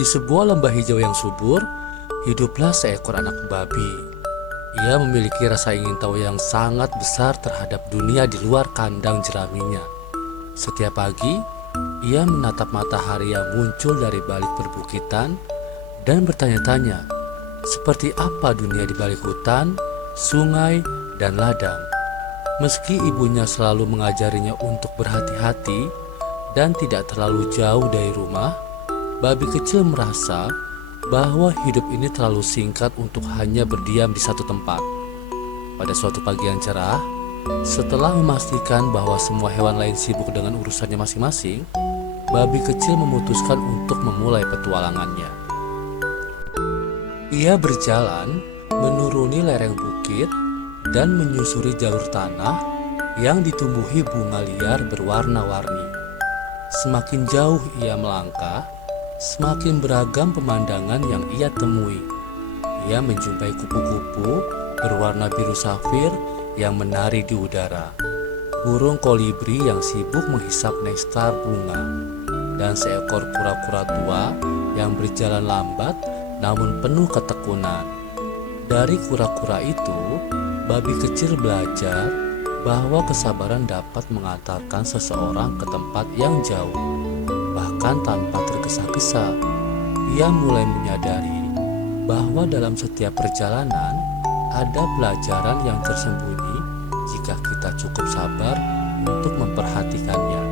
Di sebuah lembah hijau yang subur, hiduplah seekor anak babi. Ia memiliki rasa ingin tahu yang sangat besar terhadap dunia di luar kandang jeraminya. Setiap pagi, ia menatap matahari yang muncul dari balik perbukitan dan bertanya-tanya, seperti apa dunia di balik hutan, sungai, dan ladang. Meski ibunya selalu mengajarinya untuk berhati-hati dan tidak terlalu jauh dari rumah, babi kecil merasa bahwa hidup ini terlalu singkat untuk hanya berdiam di satu tempat. Pada suatu pagi yang cerah, setelah memastikan bahwa semua hewan lain sibuk dengan urusannya masing-masing, babi kecil memutuskan untuk memulai petualangannya. Ia berjalan menuruni lereng bukit dan menyusuri jalur tanah yang ditumbuhi bunga liar berwarna-warni. Semakin jauh ia melangkah, semakin beragam pemandangan yang ia temui. Ia menjumpai kupu-kupu berwarna biru safir yang menari di udara, burung kolibri yang sibuk menghisap nektar bunga, dan seekor kura-kura tua yang berjalan lambat namun penuh ketekunan. Dari kura-kura itu, babi kecil belajar bahwa kesabaran dapat mengantarkan seseorang ke tempat yang jauh, bahkan tanpa tergesa-gesa. Ia mulai menyadari bahwa dalam setiap perjalanan ada pelajaran yang tersembunyi jika kita cukup sabar untuk memperhatikannya.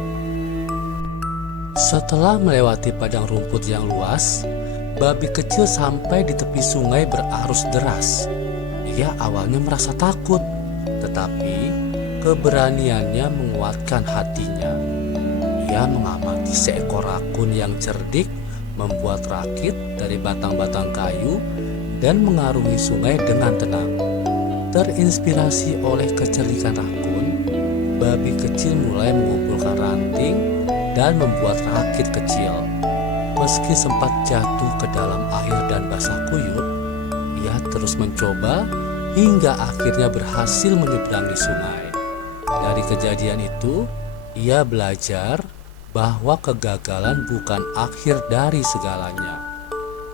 Setelah melewati padang rumput yang luas, babi kecil sampai di tepi sungai berarus deras. Ia awalnya merasa takut, tetapi keberaniannya menguatkan hatinya. Ia mengamati seekor rakun yang cerdik membuat rakit dari batang-batang kayu dan mengarungi sungai dengan tenang. Terinspirasi oleh kecerdikan rakun, babi kecil mulai mengumpulkan ranting dan membuat rakit kecil. Meski sempat jatuh ke dalam air dan basah kuyup, ia terus mencoba hingga akhirnya berhasil menyeberangi sungai. Dari kejadian itu, ia belajar bahwa kegagalan bukan akhir dari segalanya,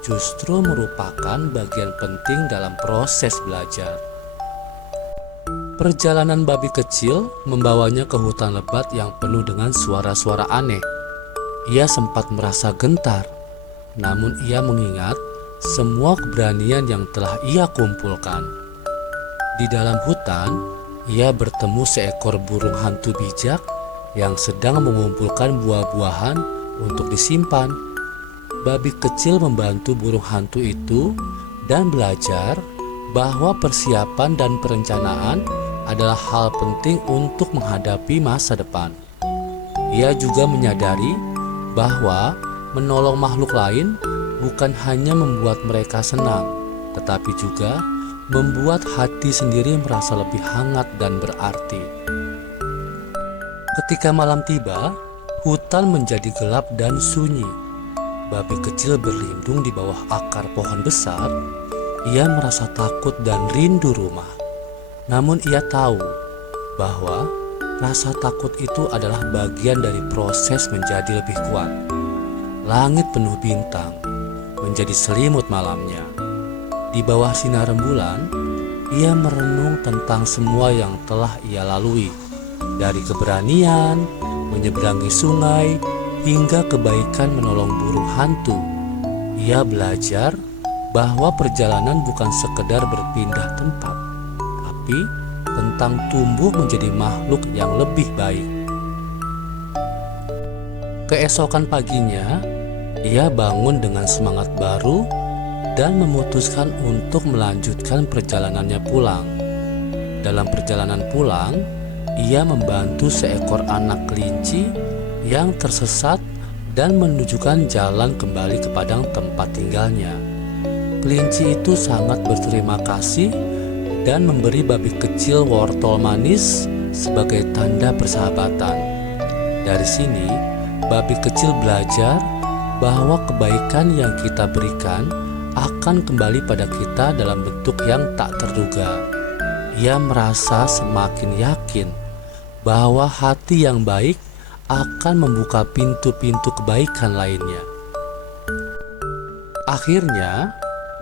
justru merupakan bagian penting dalam proses belajar. Perjalanan babi kecil membawanya ke hutan lebat yang penuh dengan suara-suara aneh. Ia sempat merasa gentar, namun ia mengingat semua keberanian yang telah ia kumpulkan. Di dalam hutan, ia bertemu seekor burung hantu bijak yang sedang mengumpulkan buah-buahan untuk disimpan. Babi kecil membantu burung hantu itu dan belajar bahwa persiapan dan perencanaan adalah hal penting untuk menghadapi masa depan. Ia juga menyadari bahwa menolong makhluk lain bukan hanya membuat mereka senang, tetapi juga membuat hati sendiri merasa lebih hangat dan berarti. Ketika malam tiba, hutan menjadi gelap dan sunyi. Babi kecil berlindung di bawah akar pohon besar. Ia merasa takut dan rindu rumah. Namun ia tahu bahwa rasa takut itu adalah bagian dari proses menjadi lebih kuat. Langit penuh bintang menjadi selimut malamnya. Di bawah sinar rembulan, ia merenung tentang semua yang telah ia lalui, dari keberanian menyeberangi sungai hingga kebaikan menolong burung hantu. Ia belajar bahwa perjalanan bukan sekedar berpindah tempat, tapi tentang tumbuh menjadi makhluk yang lebih baik. Keesokan paginya, ia bangun dengan semangat baru dan memutuskan untuk melanjutkan perjalanannya pulang. Dalam perjalanan pulang, ia membantu seekor anak kelinci yang tersesat dan menunjukkan jalan kembali ke padang tempat tinggalnya. Kelinci itu sangat berterima kasih dan memberi babi kecil wortel manis sebagai tanda persahabatan. Dari sini, babi kecil belajar bahwa kebaikan yang kita berikan akan kembali pada kita dalam bentuk yang tak terduga. Ia merasa semakin yakin bahwa hati yang baik akan membuka pintu-pintu kebaikan lainnya. Akhirnya,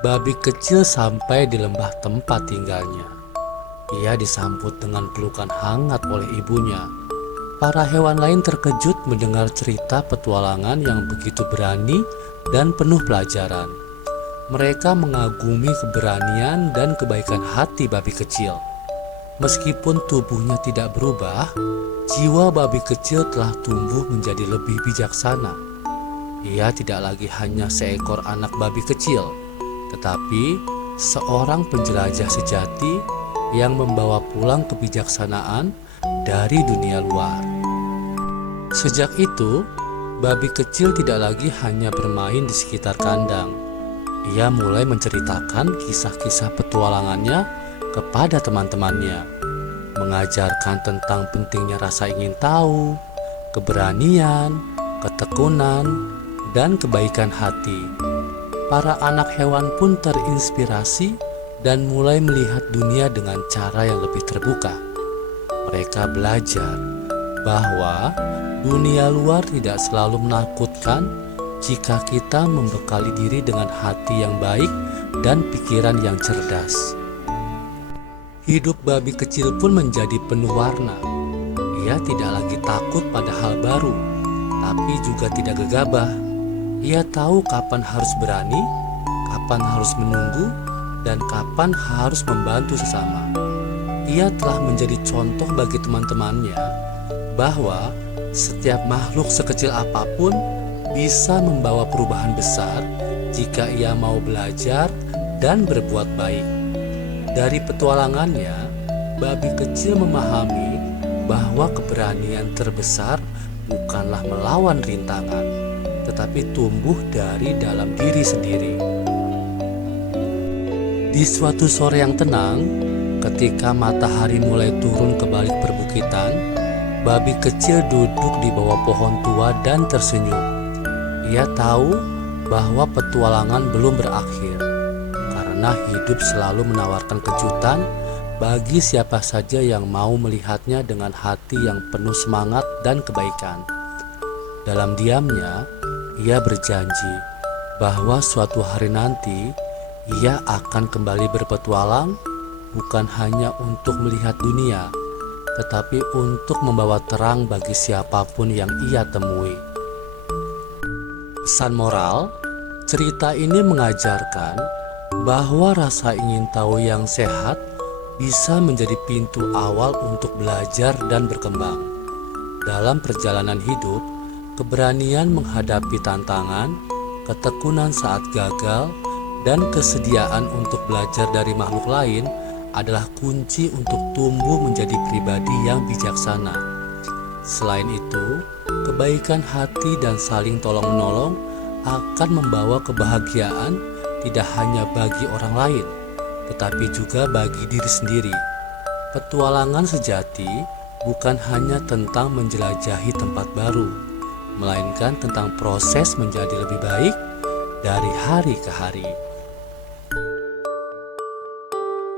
babi kecil sampai di lembah tempat tinggalnya. Ia disambut dengan pelukan hangat oleh ibunya. Para hewan lain terkejut mendengar cerita petualangan yang begitu berani dan penuh pelajaran. Mereka mengagumi keberanian dan kebaikan hati babi kecil. Meskipun tubuhnya tidak berubah, jiwa babi kecil telah tumbuh menjadi lebih bijaksana. Ia tidak lagi hanya seekor anak babi kecil, tetapi seorang penjelajah sejati yang membawa pulang kebijaksanaan dari dunia luar. Sejak itu, babi kecil tidak lagi hanya bermain di sekitar kandang. Ia mulai menceritakan kisah-kisah petualangannya kepada teman-temannya, mengajarkan tentang pentingnya rasa ingin tahu, keberanian, ketekunan, dan kebaikan hati. Para anak hewan pun terinspirasi dan mulai melihat dunia dengan cara yang lebih terbuka. Mereka belajar bahwa dunia luar tidak selalu menakutkan jika kita membekali diri dengan hati yang baik dan pikiran yang cerdas. Hidup babi kecil pun menjadi penuh warna. Ia tidak lagi takut pada hal baru, tapi juga tidak gegabah. Ia tahu kapan harus berani, kapan harus menunggu, dan kapan harus membantu sesama. Ia telah menjadi contoh bagi teman-temannya bahwa setiap makhluk sekecil apapun bisa membawa perubahan besar jika ia mau belajar dan berbuat baik. Dari petualangannya, babi kecil memahami bahwa keberanian terbesar bukanlah melawan rintangan, tetapi tumbuh dari dalam diri sendiri. Di suatu sore yang tenang, ketika matahari mulai turun ke balik perbukitan, babi kecil duduk di bawah pohon tua dan tersenyum. Ia tahu bahwa petualangan belum berakhir, karena hidup selalu menawarkan kejutan bagi siapa saja yang mau melihatnya dengan hati yang penuh semangat dan kebaikan. Dalam diamnya, ia berjanji bahwa suatu hari nanti ia akan kembali berpetualang, bukan hanya untuk melihat dunia, tetapi untuk membawa terang bagi siapapun yang ia temui. Pesan moral, cerita ini mengajarkan bahwa rasa ingin tahu yang sehat bisa menjadi pintu awal untuk belajar dan berkembang. Dalam perjalanan hidup, keberanian menghadapi tantangan, ketekunan saat gagal, dan kesediaan untuk belajar dari makhluk lain adalah kunci untuk tumbuh menjadi pribadi yang bijaksana. Selain itu, kebaikan hati dan saling tolong-menolong akan membawa kebahagiaan tidak hanya bagi orang lain, tetapi juga bagi diri sendiri. Petualangan sejati bukan hanya tentang menjelajahi tempat baru, melainkan tentang proses menjadi lebih baik dari hari ke hari.